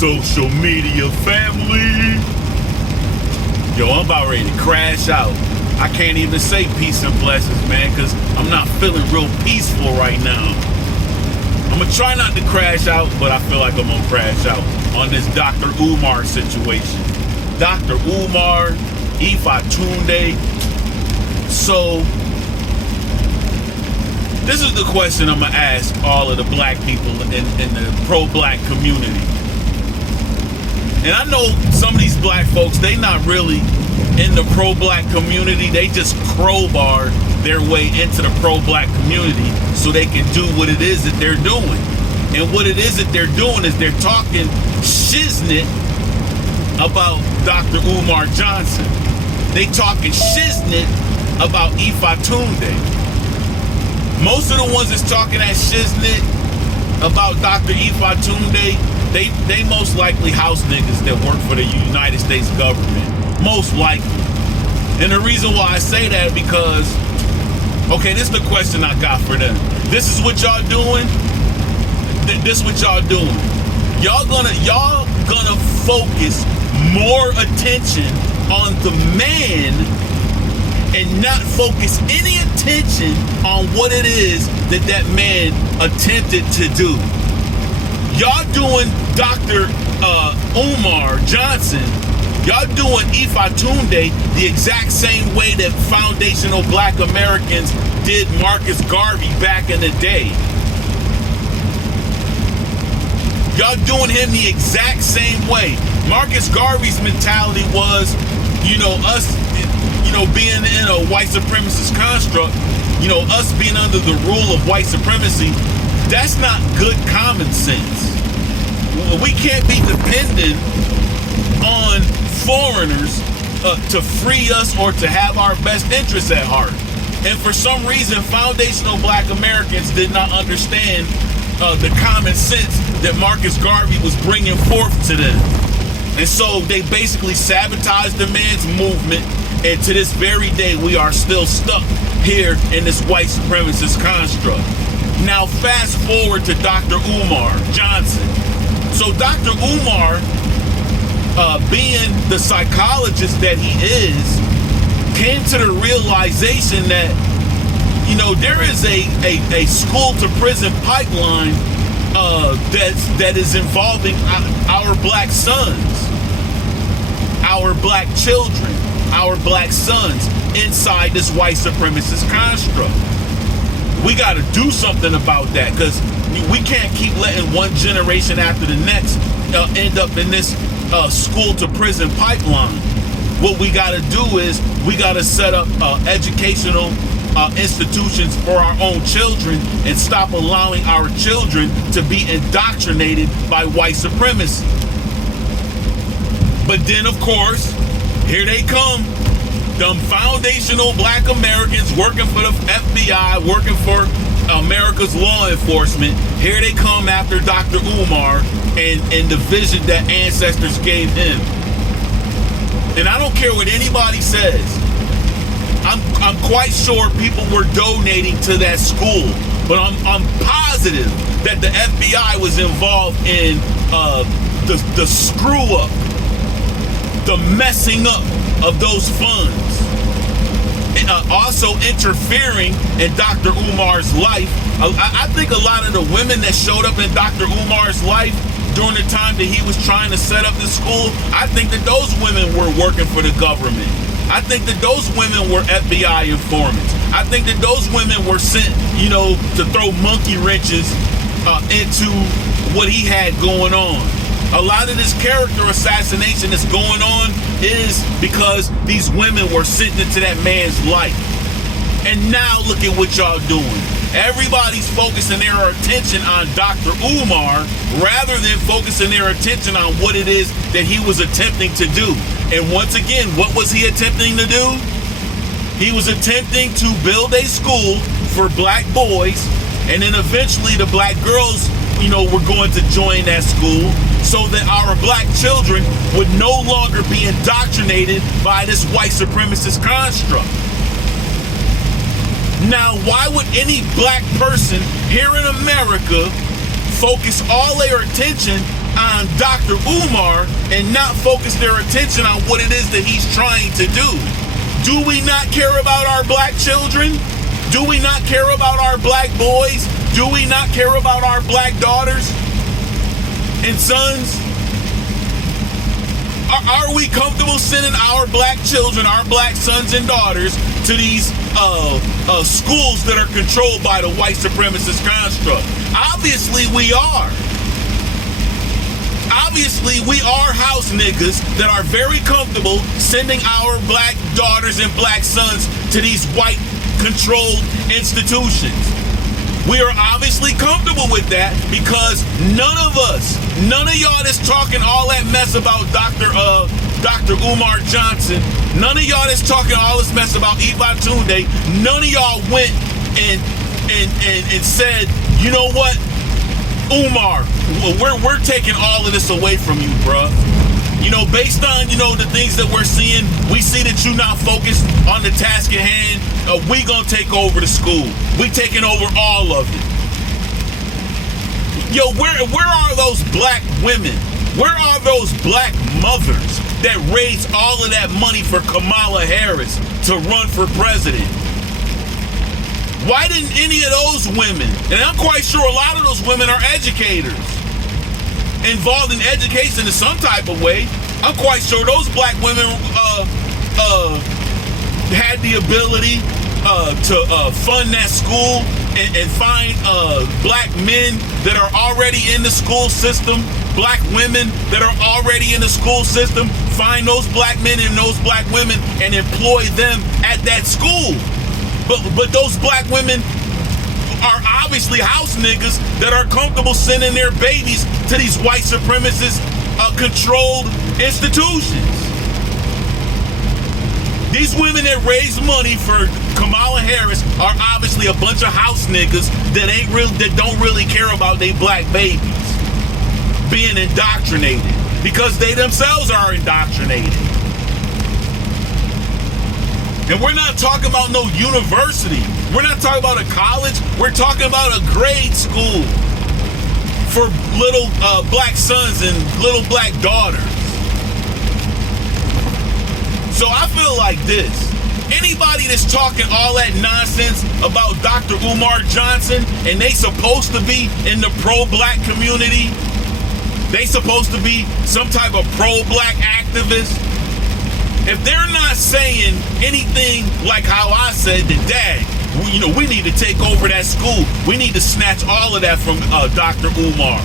social media family? Yo, I'm about ready to crash out. I can't even say peace and blessings, man, because I'm not feeling real peaceful right now. I'm going to try not to crash out, but I feel like I'm going to crash out on this Dr. Umar situation. Dr. Umar, TuT-MoZe. So, this is the question I'm going to ask all of the black people in the pro-black community. And I know some of these black folks, they not really in the pro-black community. They just crowbar their way into the pro-black community so they can do what it is that they're doing. And what it is that they're doing is they're talking shiznit about Dr. Umar Johnson. They talking shiznit about TuT-MoZe. Most of the ones that's talking that shiznit about Dr. TuT-MoZe, they most likely house niggas that work for the United States government. Most likely. And the reason why I say that is because, okay, this is the question I got for them. This is what y'all doing? This is what y'all doing. Y'all gonna focus more attention on the man and not focus any attention on what it is that man attempted to do. Y'all doing Dr. Umar Johnson, y'all doing TuT-MoZe the exact same way that foundational black Americans did Marcus Garvey back in the day. Y'all doing him the exact same way. Marcus Garvey's mentality was, us, being in a white supremacist construct, us being under the rule of white supremacy, that's not good common sense. We can't be dependent on foreigners to free us or to have our best interests at heart. And for some reason, foundational black Americans did not understand the common sense that Marcus Garvey was bringing forth to them. And so they basically sabotaged the man's movement. And to this very day, we are still stuck here in this white supremacist construct. Now, fast forward to Dr. Umar Johnson. So Dr. Umar, being the psychologist that he is, came to the realization that, there is a school to prison pipeline that is involving our black sons, our black children, our black sons inside this white supremacist construct. We got to do something about that, because we can't keep letting one generation after the next end up in this school to prison pipeline. What we got to do is we got to set up educational institutions for our own children and stop allowing our children to be indoctrinated by white supremacy. But then, of course, here they come. Them foundational black Americans working for the FBI, working for America's law enforcement. Here they come after Dr. Umar and the vision that ancestors gave him. And I don't care what anybody says. I'm quite sure people were donating to that school, but I'm positive that the FBI was involved in the screw up, the messing up of those funds. Also interfering in Dr. Umar's life. I think a lot of the women that showed up in Dr. Umar's life during the time that he was trying to set up the school, I think that those women were working for the government. I think that those women were FBI informants. I think that those women were sent, to throw monkey wrenches into what he had going on. A lot of this character assassination that's going on is because these women were sent into that man's life. And now look at what y'all doing. Everybody's focusing their attention on Dr. Umar rather than focusing their attention on what it is that he was attempting to do. And once again, what was he attempting to do? He was attempting to build a school for black boys, and then eventually the black girls, were going to join that school so that our black children would no longer be indoctrinated by this white supremacist construct. Now, why would any black person here in America focus all their attention on Dr. Umar and not focus their attention on what it is that he's trying to do. Do we not care about our black children? Do we not care about our black boys? Do we not care about our black daughters and sons? Are we comfortable sending our black children, our black sons and daughters to these schools that are controlled by the white supremacist construct? Obviously we are. Obviously we are house niggas that are very comfortable sending our black daughters and black sons to these white controlled institutions. We are obviously comfortable with that because none of y'all that's talking all that mess about Dr. Umar Johnson, none of y'all that's talking all this mess about Ibatunde, none of y'all went and said, you know what, Umar, we're taking all of this away from you, bruh. You know, based on, you know, the things that we're seeing, we see that you're not focused on the task at hand. We gonna take over the school. We taking over all of it. Yo, where are those black women? Where are those black mothers that raised all of that money for Kamala Harris to run for president? Why didn't any of those women, and I'm quite sure a lot of those women are educators, involved in education in some type of way. I'm quite sure those black women had the ability to fund that school and find black men that are already in the school system, black women that are already in the school system, find those black men and those black women and employ them at that school. But those black women are obviously house niggas that are comfortable sending their babies to these white supremacist controlled institutions. These women that raise money for Kamala Harris are obviously a bunch of house niggas that don't really care about their black babies being indoctrinated because they themselves are indoctrinated. And we're not talking about no university. We're not talking about a college. We're talking about a grade school for little black sons and little black daughters. So I feel like this. Anybody that's talking all that nonsense about Dr. Umar Johnson and they supposed to be in the pro-black community, they supposed to be some type of pro-black activist, if they're not saying anything like how I said that, dang, we need to take over that school. We need to snatch all of that from Dr. Umar.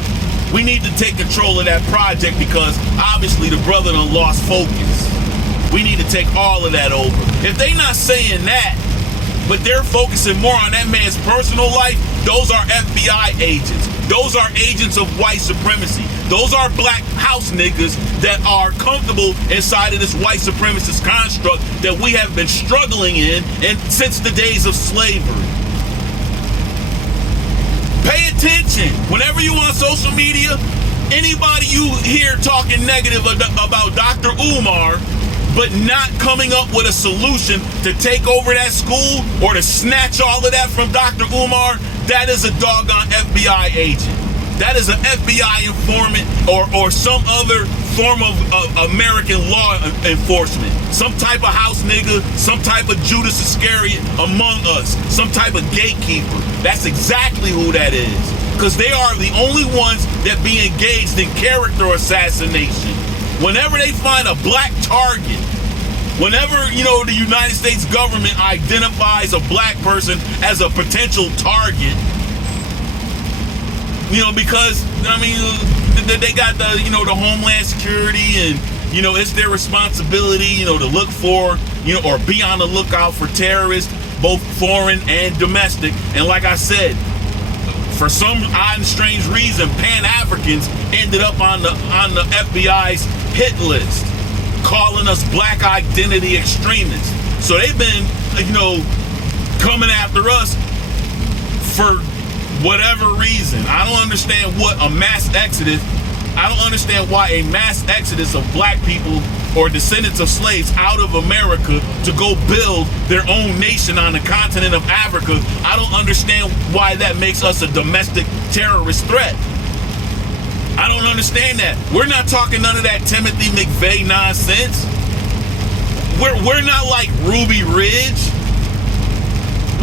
We need to take control of that project because obviously the brother done lost focus. We need to take all of that over. If they not saying that, but they're focusing more on that man's personal life, those are FBI agents. Those are agents of white supremacy. Those are black house niggas that are comfortable inside of this white supremacist construct that we have been struggling in and since the days of slavery. Pay attention. Whenever you on social media, anybody you hear talking negative about Dr. Umar, but not coming up with a solution to take over that school or to snatch all of that from Dr. Umar, that is a doggone FBI agent. That is an FBI informant or some other form of American law enforcement. Some type of house nigga, some type of Judas Iscariot among us, some type of gatekeeper. That's exactly who that is. Because they are the only ones that be engaged in character assassination. Whenever they find a black target, whenever, the United States government identifies a black person as a potential target, because, they got the Homeland Security and, it's their responsibility, to look for, or be on the lookout for terrorists, both foreign and domestic. And like I said, for some odd and strange reason, Pan-Africans ended up on the FBI's hit list, calling us black identity extremists. So they've been, coming after us for whatever reason. I don't understand what a mass exodus. I don't understand why a mass exodus of black people or descendants of slaves out of America to go build their own nation on the continent of Africa. I don't understand why that makes us a domestic terrorist threat. I don't understand that. We're not talking none of that Timothy McVeigh nonsense. We're not like Ruby Ridge.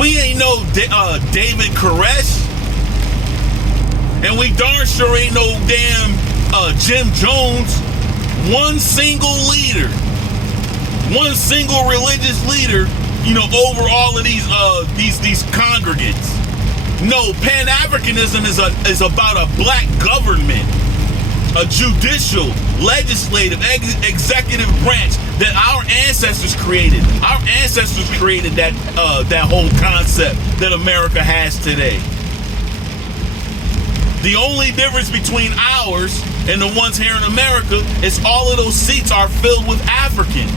We ain't no David Koresh. And we darn sure ain't no damn Jim Jones. One single leader, one single religious leader, you know, over all of these congregants. No, Pan-Africanism is about a black government, a judicial, legislative, executive branch that our ancestors created. Our ancestors created that whole concept that America has today. The only difference between ours and the ones here in America is all of those seats are filled with Africans.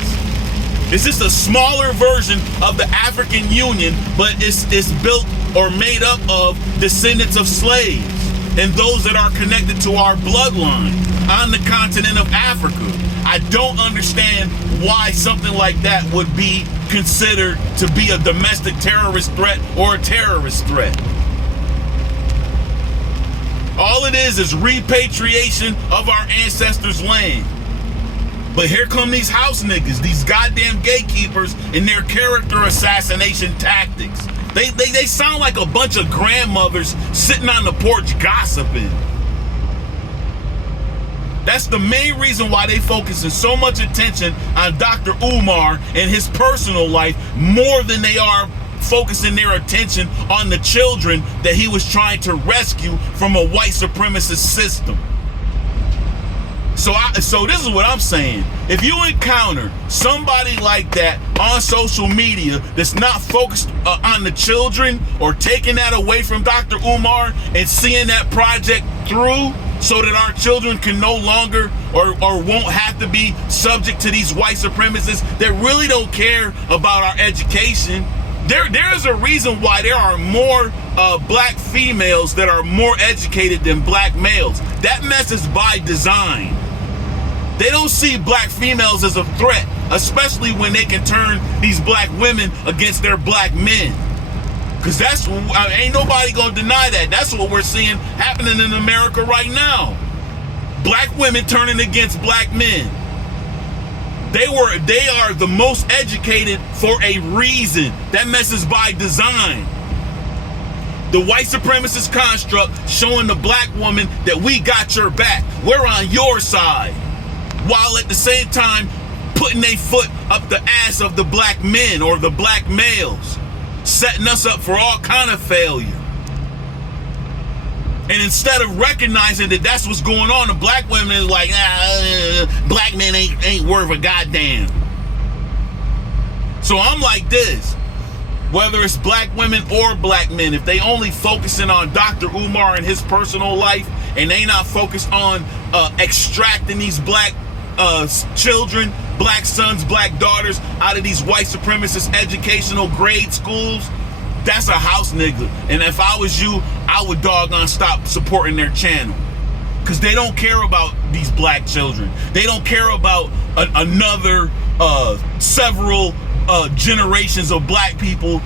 It's just a smaller version of the African Union, but it's built or made up of descendants of slaves and those that are connected to our bloodline on the continent of Africa. I don't understand why something like that would be considered to be a domestic terrorist threat or a terrorist threat. All it is repatriation of our ancestors' land. But here come these house niggas, these goddamn gatekeepers, and their character assassination tactics. They sound like a bunch of grandmothers sitting on the porch gossiping. That's the main reason why they focusing so much attention on Dr. Umar and his personal life more than they are focusing their attention on the children that he was trying to rescue from a white supremacist system. So this is what I'm saying. If you encounter somebody like that on social media that's not focused on the children or taking that away from Dr. Umar and seeing that project through so that our children can no longer or won't have to be subject to these white supremacists that really don't care about our education. There's a reason why there are more black females that are more educated than black males. That mess is by design. They don't see black females as a threat, especially when they can turn these black women against their black men. Because ain't nobody gonna deny that. That's what we're seeing happening in America right now. Black women turning against black men. They are the most educated for a reason. That mess is by design. The white supremacist construct showing the black woman that we got your back. We're on your side. While at the same time putting their foot up the ass of the black men or the black males, setting us up for all kind of failure. And instead of recognizing that that's what's going on, the black women is like, black men ain't worth a goddamn. So I'm like this, whether it's black women or black men, if they only focusing on Dr. Umar and his personal life, and they not focused on extracting these black children, black sons, black daughters out of these white supremacist educational grade schools, that's a house nigga. And if I was you, I would doggone stop supporting their channel. Because they don't care about these black children. They don't care about another several generations of black people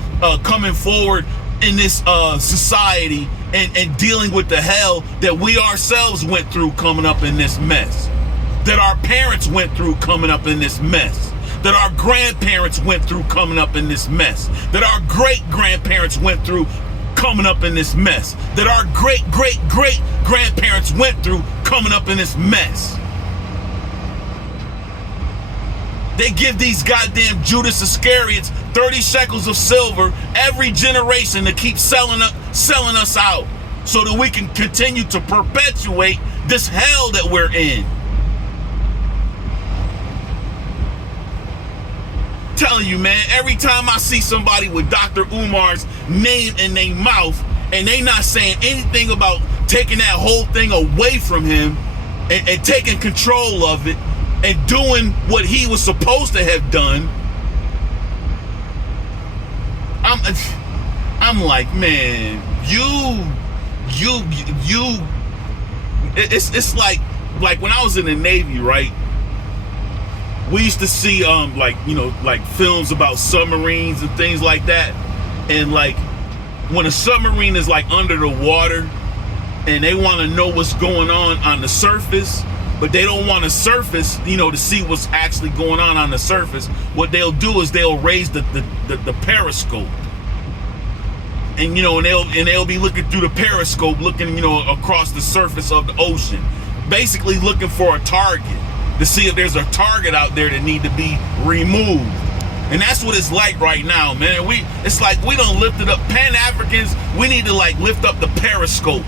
coming forward in this society and dealing with the hell that we ourselves went through coming up in this mess. That our parents went through coming up in this mess. That our grandparents went through coming up in this mess. That our great-grandparents went through coming up in this mess. That our great-great-great-grandparents went through coming up in this mess. They give these goddamn Judas Iscariots 30 shekels of silver every generation to keep selling us out so that we can continue to perpetuate this hell that we're in. Telling you, man, every time I see somebody with Dr. Umar's name in their mouth and they not saying anything about taking that whole thing away from him and taking control of it and doing what he was supposed to have done, I'm like, man, it's like when I was in the Navy, right? We used to see like films about submarines and things like that. And like when a submarine is like under the water and they want to know what's going on the surface, but they don't want to surface, to see what's actually going on the surface. What they'll do is they'll raise the periscope, and they'll be looking through the periscope, looking across the surface of the ocean, basically looking for a target to see if there's a target out there that need to be removed. And that's what it's like right now, man. It's like we done lifted up Pan-Africans. We need to lift up the periscope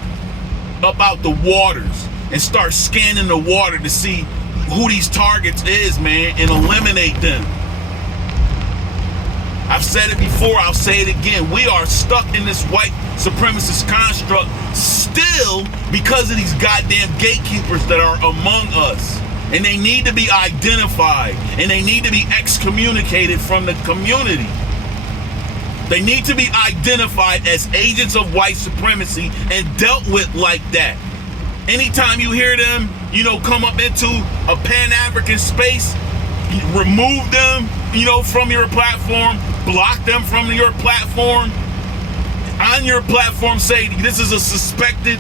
up out the waters and start scanning the water to see who these targets is, man, and eliminate them. I've said it before, I'll say it again. We are stuck in this white supremacist construct still because of these goddamn gatekeepers that are among us. And they need to be identified, and they need to be excommunicated from the community. They need to be identified as agents of white supremacy and dealt with like that. Anytime you hear them, come up into a Pan-African space, remove them, from your platform, block them from your platform. On your platform, say this is a suspected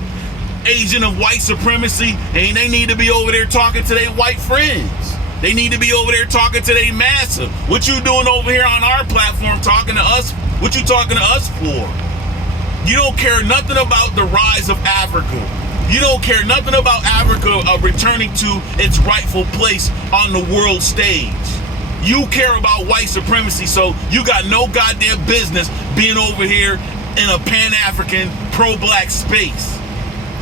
agent of white supremacy, and they need to be over there talking to their white friends. They need to be over there talking to their massa. What you doing over here on our platform talking to us? What you talking to us for? You don't care nothing about the rise of Africa. You don't care nothing about Africa returning to its rightful place on the world stage. You care about white supremacy, so you got no goddamn business being over here in a Pan-African pro-black space,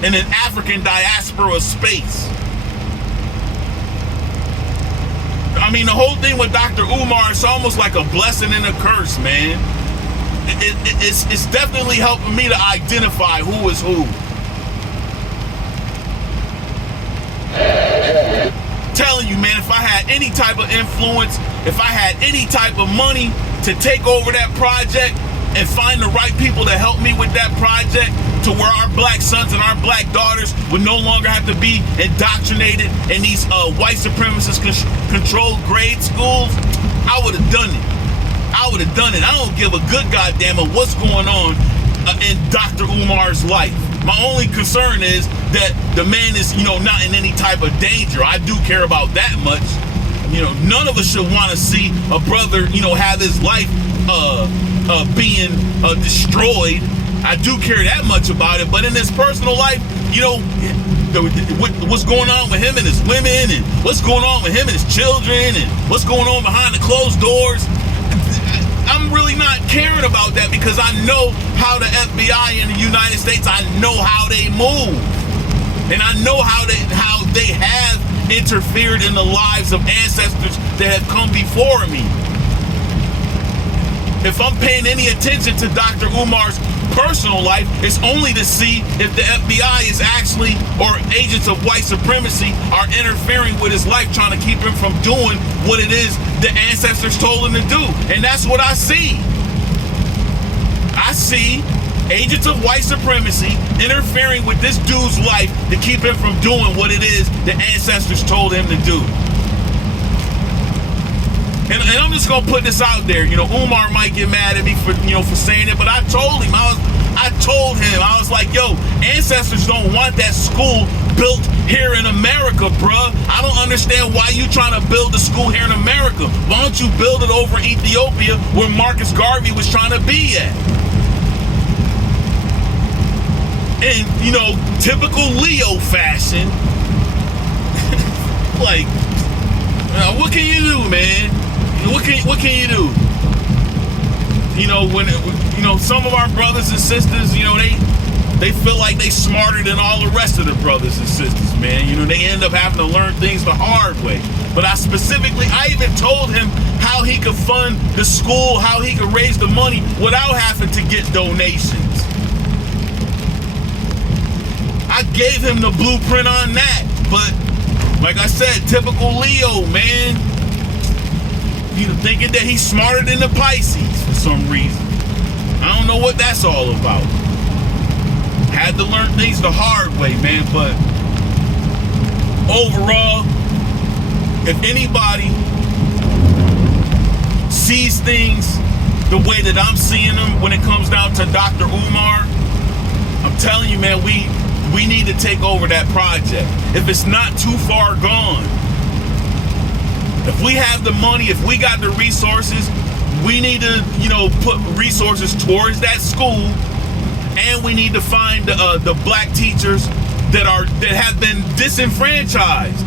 in an African diaspora space. I mean, the whole thing with Dr. Umar is almost like a blessing and a curse, man. It's definitely helping me to identify who is who. Telling you, man, if I had any type of influence, if I had any type of money to take over that project and find the right people to help me with that project, to where our black sons and our black daughters would no longer have to be indoctrinated in these white supremacist controlled grade schools, I would have done it. I would have done it. I don't give a good goddamn of what's going on in Dr. Umar's life. My only concern is that the man is, not in any type of danger. I do care about that much. None of us should want to see a brother, have his life being destroyed. I do care that much about it, but in his personal life, what's going on with him and his women, and what's going on with him and his children, and what's going on behind the closed doors, I'm really not caring about that, because I know how the FBI in the United States, I know how they move, and I know how they have interfered in the lives of ancestors that have come before me. If I'm paying any attention to Dr. Umar's personal life, it's only to see if the FBI is actually, or agents of white supremacy are interfering with his life, trying to keep him from doing what it is the ancestors told him to do. And that's what I see. I see agents of white supremacy interfering with this dude's life to keep him from doing what it is the ancestors told him to do. And I'm just gonna put this out there. Umar might get mad at me for saying it, but I told him, I was like, yo, ancestors don't want that school built here in America, bruh. I don't understand why you trying to build a school here in America. Why don't you build it over Ethiopia, where Marcus Garvey was trying to be at? And, typical Leo fashion, what can you do, man? What can you do? When some of our brothers and sisters, they feel like they smarter than all the rest of the brothers and sisters, man. They end up having to learn things the hard way. But I even told him how he could fund the school, how he could raise the money without having to get donations. I gave him the blueprint on that, but like I said, typical Leo, man. Thinking that he's smarter than the Pisces for some reason. I don't know what that's all about. Had to learn things the hard way, man. But overall, if anybody sees things the way that I'm seeing them when it comes down to Dr. Umar, I'm telling you, man, we need to take over that project. If it's not too far gone, if we have the money, if we got the resources, we need to, put resources towards that school, and we need to find the black teachers that have been disenfranchised,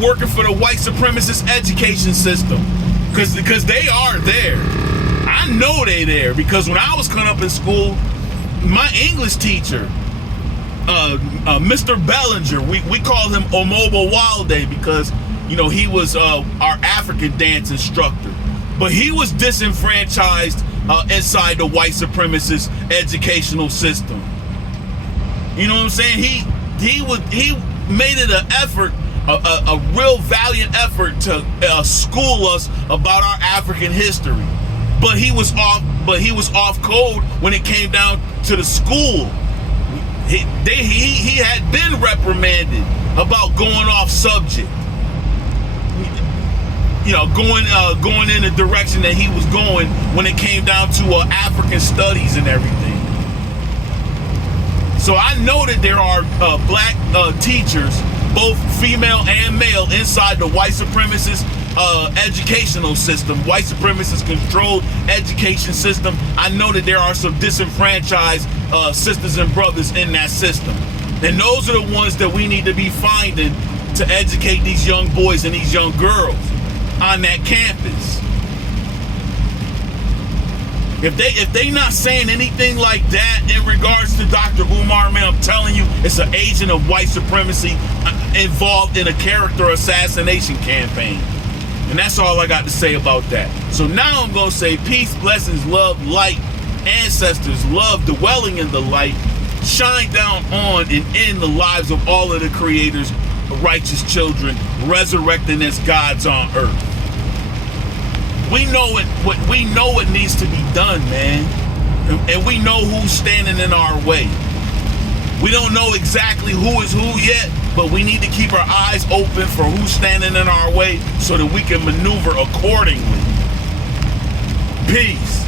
working for the white supremacist education system, because they are there. I know they there because when I was coming up in school, my English teacher, Mr. Bellinger, we called him Omobo Walde because he was our African dance instructor. But he was disenfranchised inside the white supremacist educational system. You know what I'm saying? He made it an effort, a real valiant effort to school us about our African history. But he was off code when it came down to the school. He had been reprimanded about going off subject. Going in the direction that he was going when it came down to African studies and everything. So I know that there are black teachers, both female and male, inside the white supremacist educational system, white supremacist controlled education system. I know that there are some disenfranchised sisters and brothers in that system. And those are the ones that we need to be finding to educate these young boys and these young girls on that campus. If they not saying anything like that in regards to Dr. Umar, man, I'm telling you, it's an agent of white supremacy involved in a character assassination campaign. And that's all I got to say about that. So now I'm going to say peace, blessings, love, light, ancestors, love, dwelling in the light, shine down on and in the lives of all of the Creator's righteous children, resurrecting as gods on earth. We know what needs to be done, man. And we know who's standing in our way. We don't know exactly who is who yet, but we need to keep our eyes open for who's standing in our way so that we can maneuver accordingly. Peace.